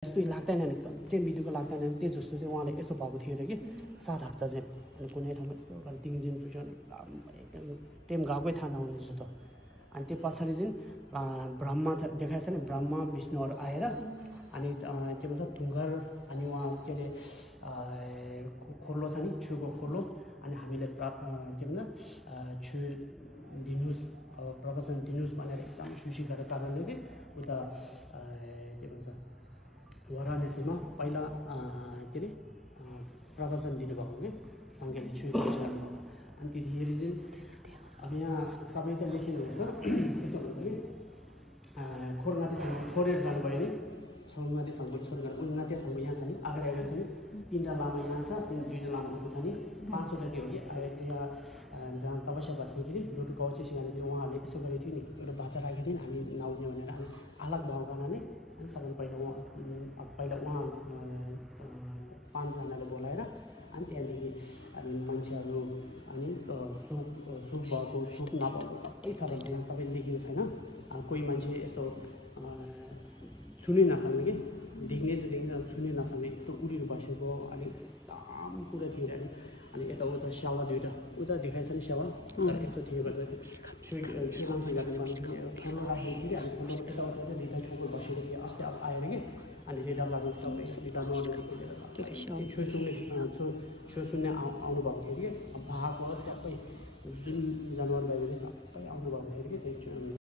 यस्तो लाग्दैन नि त्यो बिजुको लाग्दैन त्यो जस्तो चाहिँ उहाँले यस्तो भएको थियो अरे कि 7 हप्ता चाहिँ अनि कुनै ठाउँमा यस्तो 3 दिन टेम गएकै थाहा नहुने जस्तो त अनि त्यो पछाडि चाहिँ ब्रह्मा देखाएको छ नि ब्रह्मा विष्णुहरू आएर अनि के भन्छ ढुङ्गर अनि उहाँ के अरे खोर्लो छ नि छुको खोर्लो अनि हामीले के भन्छ छु दिनुस् प्रवचन दिनुस् भनेर एकदम सुशी गरेको कारणले चाहिँ उता के भन्छ वाराणसीमा पहिला के अरे प्रवचन दिनुभएको कि सङ्घले छु अनि त्यतिखेर चाहिँ अब यहाँ सबै त लेखिरहेछ के छ भन्दाखेरि खोरनाथी सङ्घ छोडेर जानुभयो नि सोमनाथी सङ्घ छोडेर उन्नाथी सङ्घ यहाँ छ नि अगाडि छ नि 3टा लामा यहाँ छ 2टा लामा छ नि 5वटा त्यो यहाँ जहाँ तपस्या बस्दाखेरि लुटु पहुँचेपछि भने उहाँहरूले यसो गरेको थियो नि एउटा बाचा राखेको थियो नि हामी नआउने भनेर हामी अलग भएको कारणले सबैले पहिला उहाँ 5जनाले बोलाएर अनि त्यहाँदेखि अनि मान्छेहरू अनि सुख भएको सुख नभएको सबै छ भने सबै देखिएको छैन कोही मान्छे यस्तो छुनै नसक्ने कि देख्ने चाहिँ देख्ने छुनै नसक्ने यस्तो उडिनु बसेको अनि एकदम पुरा थियो अरे अनि यताउता स्यावा 2टा उता देखाइछ नि स्यावा यस्तो थियो भनेर श्रीरामसँग खाना राखेको थियो अनि यताउता 2टा छोएको बसेको थियो अस्ति अब आएर कि अनि रेडा लाग्नु सबै सुविधा छो सुन्ने आउनुभएको थियो कि भागको सबै जुन जनावर भयो भने सबै आउनुभएको थियो कि त्यो